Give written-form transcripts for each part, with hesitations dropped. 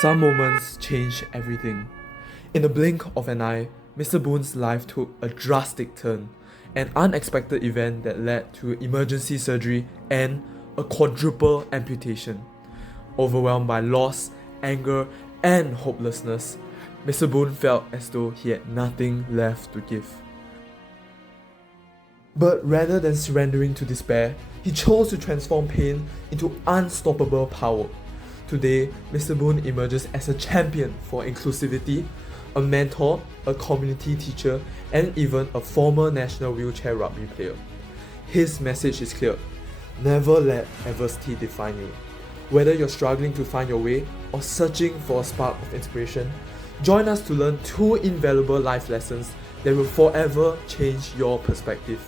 Some moments change everything. In the blink of an eye, Mr. Boon's life took a drastic turn, an unexpected event that led to emergency surgery and a quadruple amputation. Overwhelmed by loss, anger, and hopelessness, Mr. Boon felt as though he had nothing left to give. But rather than surrendering to despair, he chose to transform pain into unstoppable power. Today, Mr. Boon emerges as a champion for inclusivity, a mentor, a community teacher, and even a former national wheelchair rugby player. His message is clear: never let adversity define you. Whether you're struggling to find your way or searching for a spark of inspiration, join us to learn two invaluable life lessons that will forever change your perspective,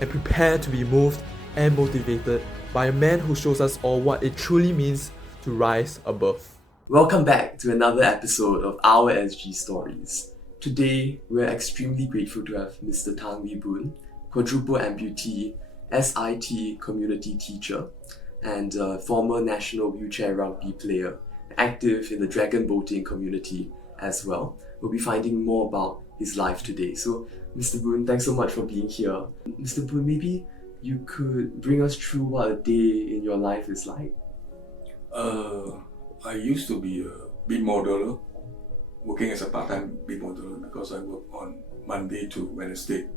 and prepare to be moved and motivated by a man who shows us all what it truly means to rise above. Welcome back to another episode of our SG Stories. Today, we're extremely grateful to have Mr. Tan Whee Boon, quadruple amputee, SIT community teacher, and former national wheelchair rugby player, active in the dragon boating community as well. We'll be finding more about his life today. So, Mr. Boon, thanks so much for being here. Mr. Boon, maybe you could bring us through what a day in your life is like. I used to be a big modeler, working as a part-time big modeler because I work on Monday to Wednesday.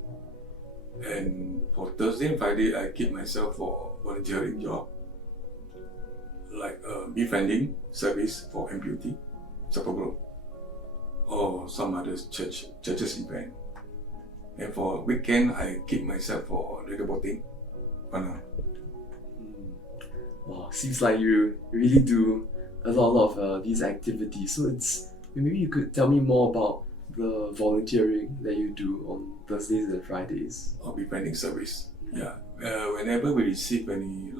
And for Thursday and Friday, I keep myself for volunteering job, like befriending service for amputee, support or some other churches event. And for weekend, I keep myself for dragon boating. Wow, seems like you really do a lot of these activities. So maybe you could tell me more about the volunteering that you do on Thursdays and Fridays. Or befriending service. Yeah. Whenever we receive any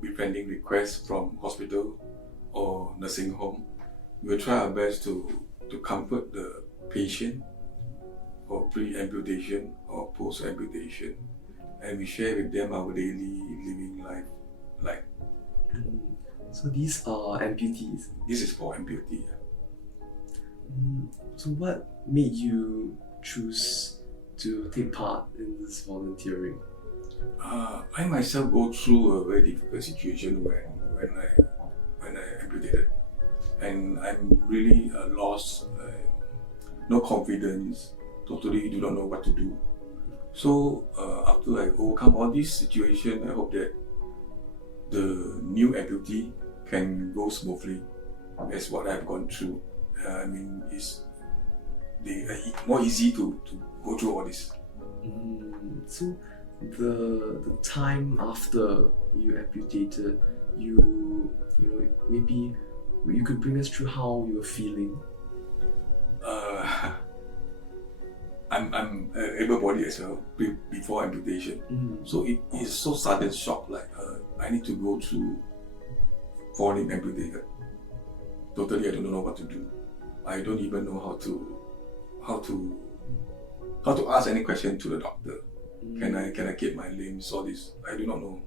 befriending requests from hospital or nursing home, we'll try our best to comfort the patient for pre-amputation or post-amputation, and we share with them our daily living life. So these are amputees. This is for amputee. So what made you choose to take part in this volunteering? I myself go through a very difficult situation when I amputated, and I'm really lost, no confidence, totally do not know what to do. So after I overcome all this situation, I hope that the new amputee can go smoothly as what I've gone through. It's more easy to go through all this. So the time after you amputated, you maybe you could bring us through how you were feeling. I'm able-bodied as well before amputation, so it is so sudden shock. I need to go through falling amputated. Totally, I don't know what to do. I don't even know how to ask any question to the doctor. Can I keep my limbs? All this I do not know.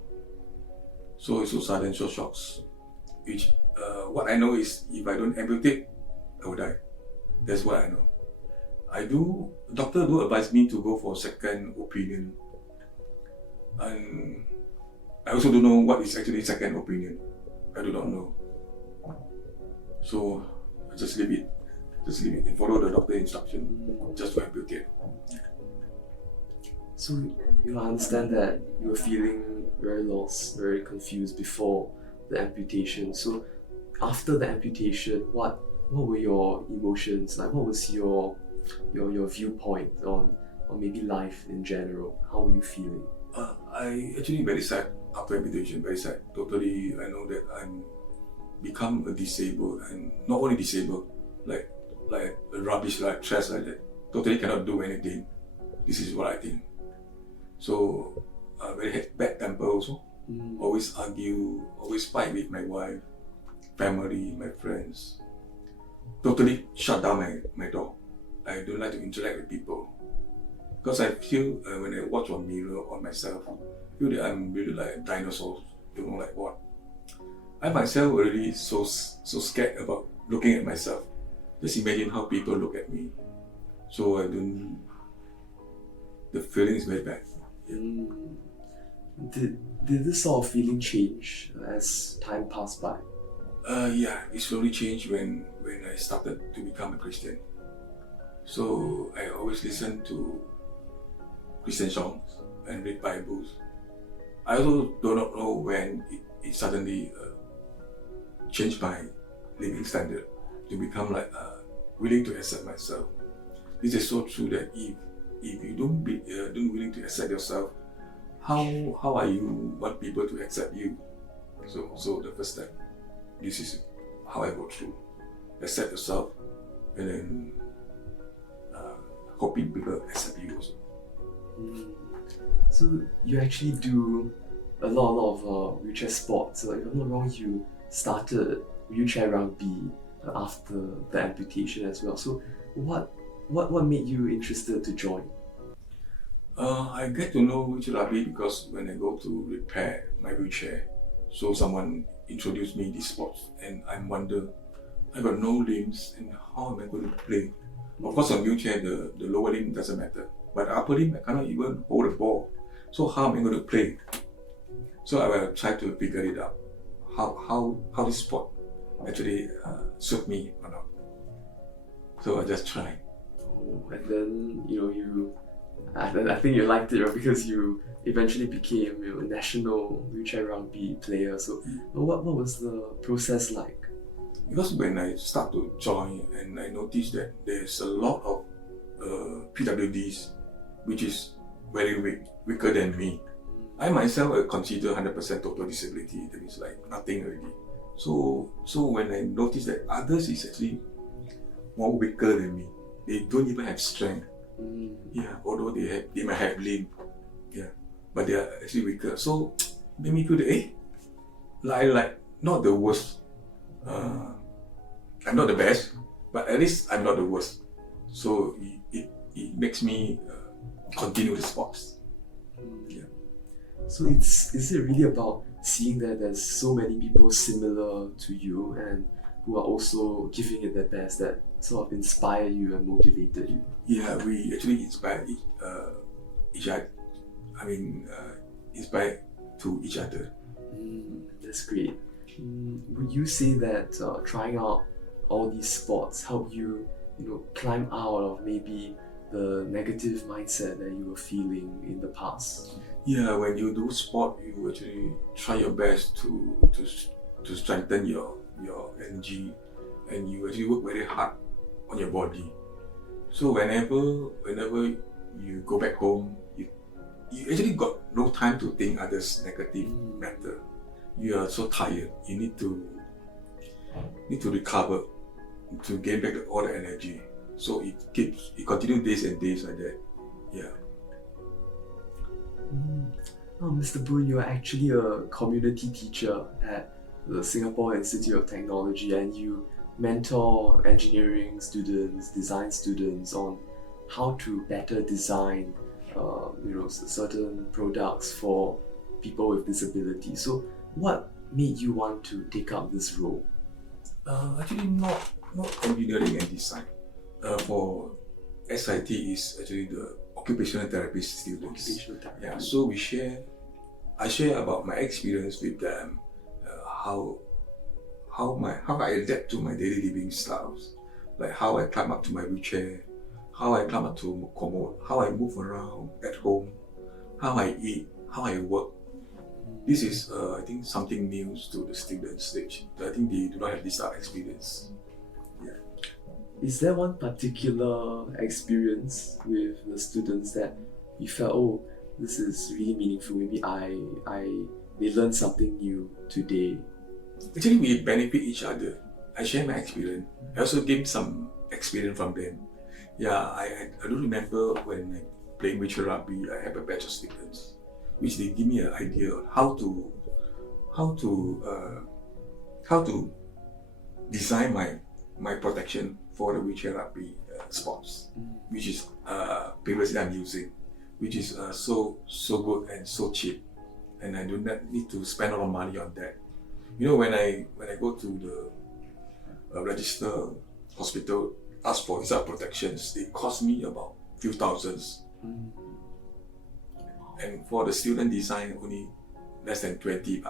So it's so sudden, so shocks. What I know is if I don't amputate, I will die. That's what I know. Doctor do advise me to go for second opinion, and I also don't know what is actually second opinion. I do not know. So I just leave it and follow the doctor instruction just to amputate. So I understand that you were feeling very lost, very confused before the amputation. So after the amputation, what were your emotions like? What was your viewpoint on maybe life in general? How were you feeling? I actually very sad after amputation, very sad. Totally, I know that I'm become a disabled, and not only disabled, like a rubbish, like trash like that. Totally cannot do anything. This is what I think. So very bad temper also. Always argue, always fight with my wife, family, my friends. Totally shut down my door. I don't like to interact with people because I feel when I watch on mirror on myself, I feel that I'm really like a dinosaur. Don't know like what. I myself already so scared about looking at myself. Just imagine how people look at me. So the feeling is very bad. Mm. Did this sort of feeling change as time passed by? Yeah, it slowly changed when I started to become a Christian. So I always listen to Christian songs and read Bibles. I also do not know when it suddenly changed my living standard to become like willing to accept myself. This is so true that if you don't willing to accept yourself, how are you want people to accept you? So the first step, this is how I go through. Accept yourself, and then hoping people accept you also. Mm. So you actually do a lot of wheelchair sports. So if I'm not wrong, you started wheelchair rugby after the amputation as well. So what made you interested to join? I get to know wheelchair rugby because when I go to repair my wheelchair, so someone introduced me this sport, and I wonder, I got no limbs, and how am I going to play? Of course, on wheelchair, the lower limb doesn't matter, but the upper limb, I cannot even hold a ball. So how am I going to play? So I will try to figure it out. How this sport actually suit me or not. So I just try. Oh, and then I think you liked it, right? Because you eventually became a national wheelchair rugby player. So what was the process like? Because when I start to join and I noticed that there's a lot of PwDs which is very weaker than me. I myself consider 100% total disability, that means like nothing already. So when I noticed that others is actually more weaker than me, they don't even have strength. Yeah, although they might have limb, yeah, but they are actually weaker. So made me feel that like not the worst. I'm not the best, but at least I'm not the worst. So it makes me continue the sports. Yeah. So is it really about seeing that there's so many people similar to you and who are also giving it their best that sort of inspire you and motivated you? Yeah, we actually inspire each other. Inspire to each other. That's great. Would you say that trying out all these sports help you, climb out of maybe the negative mindset that you were feeling in the past? Yeah, when you do sport, you actually try your best to strengthen your energy, and you actually work very hard on your body. So whenever you go back home, you actually got no time to think others' negative matter. You are so tired. You need to recover to gain back all the energy. So it continues days and days like that. Yeah. Oh, Mr. Boon, you are actually a community teacher at the Singapore Institute of Technology, and you mentor engineering students, design students on how to better design, certain products for people with disabilities. So, what made you want to take up this role? Actually, not engineering and design. For SIT is actually the occupational therapy students. Occupational therapy. Yeah. So I share about my experience with them, how I adapt to my daily living styles, like how I climb up to my wheelchair, how I climb up to commode, how I move around at home, how I eat, how I work. This is, I think, something new to the student stage. I think they do not have this type of experience. Yeah. Is there one particular experience with the students that you felt, oh, this is really meaningful? Maybe they learned something new today. Actually, we benefit each other. I share my experience. I also gain some experience from them. Yeah, I do remember when playing wheelchair rugby, I have a batch of students, which they give me an idea on how to design my protection for the wheelchair rugby sports, which is previously I'm using, which is so good and so cheap, and I do not need to spend a lot of money on that. When I go to register hospital, ask for visa protections. They cost me about few thousands. And for the student design, only less than $20.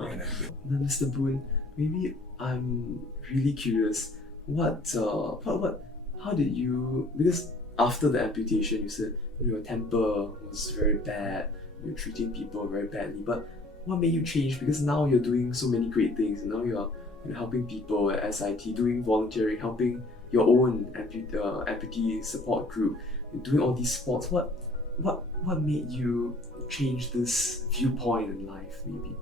And Now, Mr. Boon, maybe I'm really curious. How did you? Because after the amputation, you said your temper was very bad. You're treating people very badly. But what made you change? Because now you're doing so many great things. Now you're helping people at SIT, doing volunteering, helping your own amputee support group, you're doing all these sports. What made you change this viewpoint in life, maybe?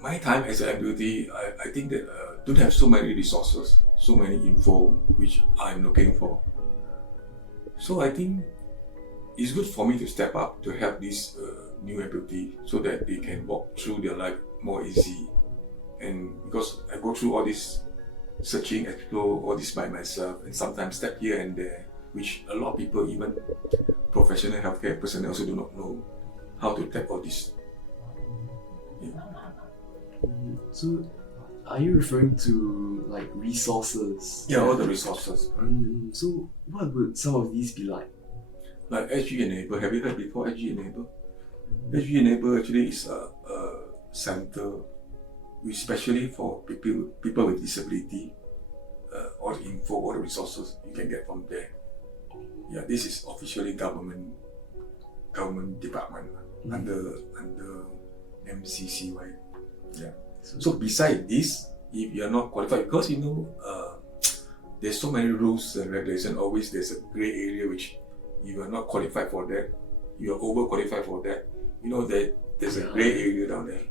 My time as an amputee, I think that don't have so many resources, so many info which I'm looking for. So I think it's good for me to step up to help these new amputee so that they can walk through their life more easy. And because I go through all this searching, explore all this by myself, and sometimes step here and there, which a lot of people, even professional healthcare personnel, also do not know how to tap all this. So, are you referring to like resources? Yeah, all the resources. So, what would some of these be like? Like SG Enable, have you heard before SG Enable? SG Enable actually is a center especially for people with disability. All the info, all the resources you can get from there. Yeah, this is officially government department under MCCY. Yeah. So beside this, if you are not qualified, because there's so many rules and regulations. Always there's a gray area which you are not qualified for that. You are overqualified for that. That there's a gray area down there.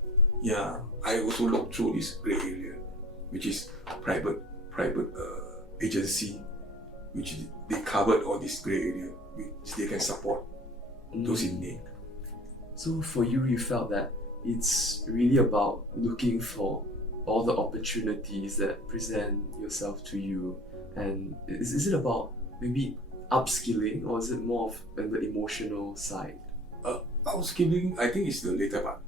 Yeah, I also look through this gray area, which is private agency, which they covered all this gray area, which they can support those in need. So for you, you felt that it's really about looking for all the opportunities that present yourself to you, and is it about maybe upskilling, or is it more of the emotional side? Upskilling, I think, is the later part.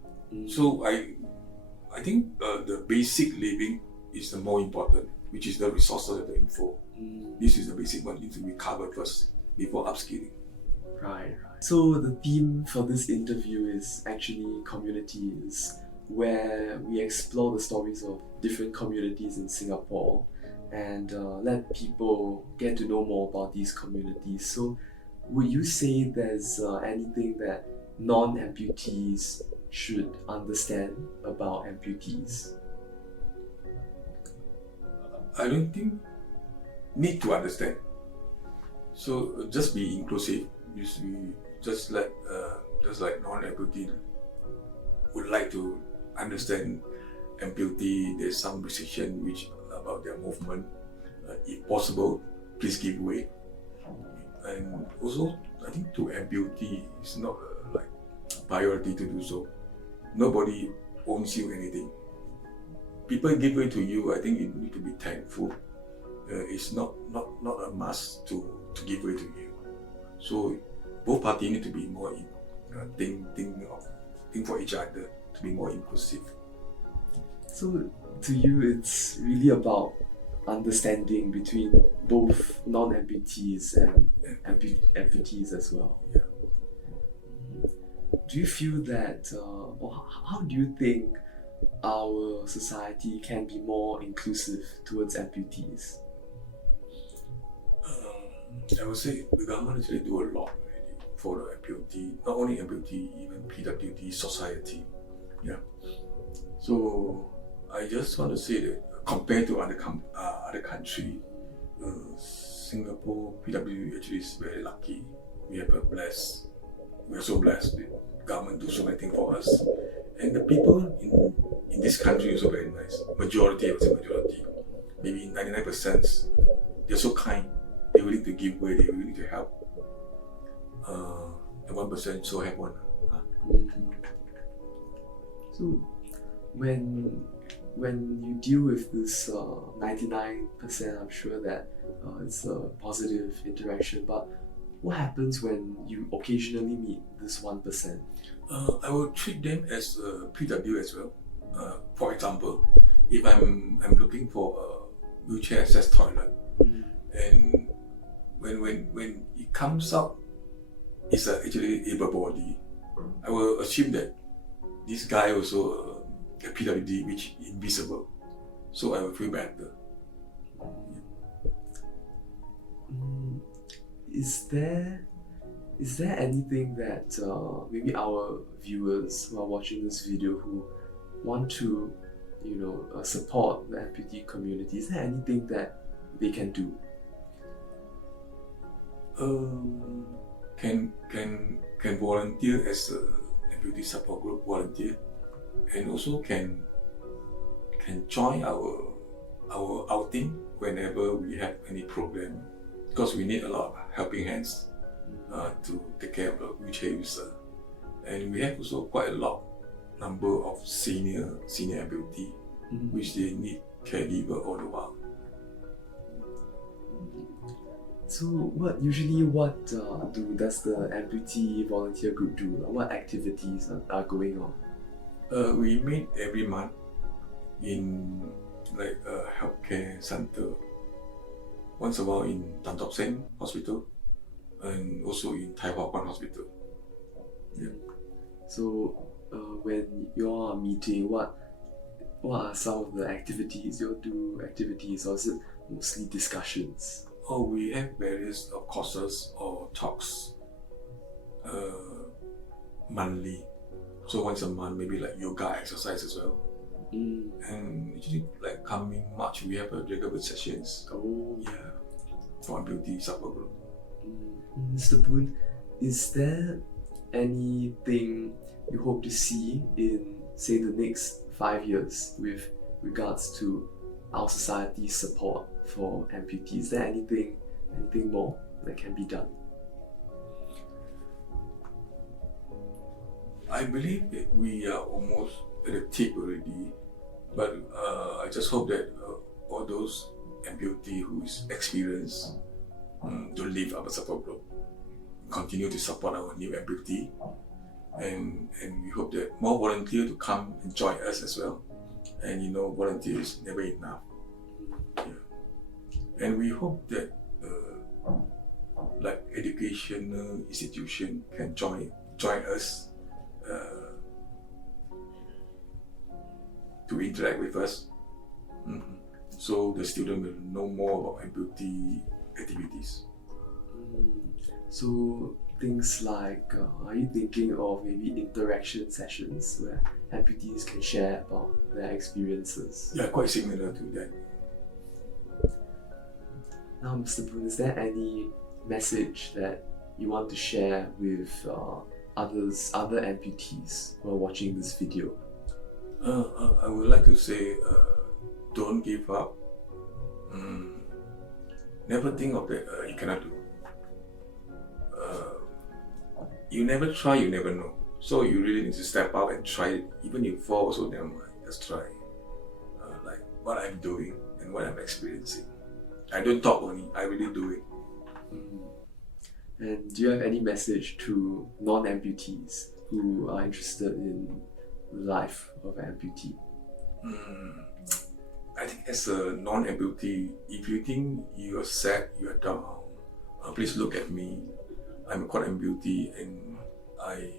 So I think the basic living is the more important, which is the resources and the info. This is the basic one, needs to be covered first before upskilling. Right. So the theme for this interview is actually communities, where we explore the stories of different communities in Singapore and let people get to know more about these communities. So would you say there's anything that non-amputees should understand about amputees? I don't think need to understand. So just be inclusive. Just like non-amputee would like to understand amputee. There's some restriction which about their movement. If possible, please give way. And also, I think to amputee it's not like priority to do so. Nobody owns you anything. People give way to you. I think you need to be thankful. It's not a must to give way to you. So both parties need to be more think for each other, to be more inclusive. So to you, it's really about understanding between both non-amputees and amputees as well. Yeah. Do you feel that, or how do you think our society can be more inclusive towards amputees? I would say the government actually do a lot already for the amputee, not only amputee, even PwD society. Yeah. So I just want to say that compared to other country, Singapore PwD actually is very lucky. We are so blessed. The government do so many things for us, and the people in this country also very nice. Majority, I would say majority, maybe 99%. They're so kind. They're willing to give way. They're willing to help. The 1% so have one. So when you deal with this 99%, I'm sure that it's a positive interaction. But what happens when you occasionally meet this 1%? I will treat them as PW as well. For example, if I'm looking for a wheelchair access toilet, and when it comes out, it's actually able body, I will assume that this guy also a PwD, which is invisible, so I will feel better. Is there anything that maybe our viewers who are watching this video who want to, support the amputee community? Is there anything that they can do? Can volunteer as a amputee support group volunteer, and also can join our outing whenever we have any problem, because we need a lot of helping hands to take care of the wheelchair user, and we have also quite a lot number of senior amputee, which they need caregiver all the while. So what does the amputee volunteer group do? What activities are going on? We meet every month in like a healthcare center, once a while in Tan Tock Seng Hospital, and also in Tai Hwa Kwan Hospital. Yeah. So when you all are meeting, what are some of the activities you all do? Activities, or is it mostly discussions? Oh, we have various courses or talks monthly. So once a month, maybe like yoga exercise as well. And usually like coming March, we have a regular sessions. Oh, yeah, for amputee support group. Mr. Boon, is there anything you hope to see in, say, the next 5 years with regards to our society's support for amputees? Is there anything more that can be done? I believe that we are almost at the tip already, but I just hope that all those amputee who is experienced to leave our support group, continue to support our new amputee, and we hope that more volunteers to come and join us as well. And volunteers never enough. Yeah. And we hope that like educational institution can join us to interact with us, so the student will know more about amputee activities. So things like, are you thinking of maybe interaction sessions where amputees can share about their experiences? Yeah, quite similar to that. Now, Mr. Boon, is there any message that you want to share with other amputees who are watching this video? I would like to say, don't give up. Never think of that you cannot do. You never try, you never know. So you really need to step up and try it. Even if you fall, also never mind. Just try. Like what I'm doing and what I'm experiencing. I don't talk only, I really do it. And do you have any message to non-amputees who are interested in the life of an amputee? I think as a non-amputee, if you think you are sad, you are down, please look at me. I'm a quad amputee, and I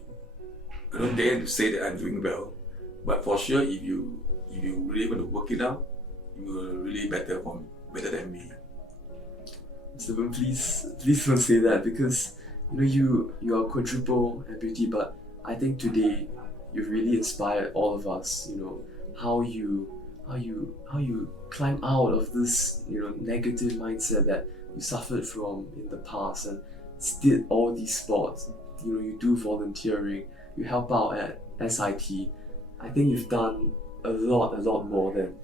don't dare to say that I'm doing well, but for sure, if you really want to work it out, you will really better than me. Mr. Boon, please don't say that, because you are a quadruple amputee, but I think today you've really inspired all of us. How you climb out of this negative mindset that you suffered from in the past, and did all these sports. You do volunteering, you help out at SIT. I think you've done a lot more than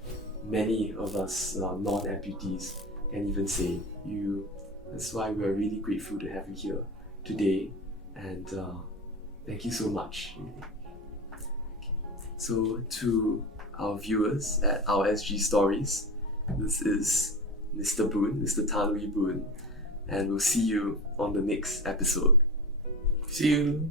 many of us non-amputees can even say. That's why we're really grateful to have you here today, and thank you so much. So to our viewers at our SG Stories, this is Mr. Tan Whee Boon, and we'll see you on the next episode. See you.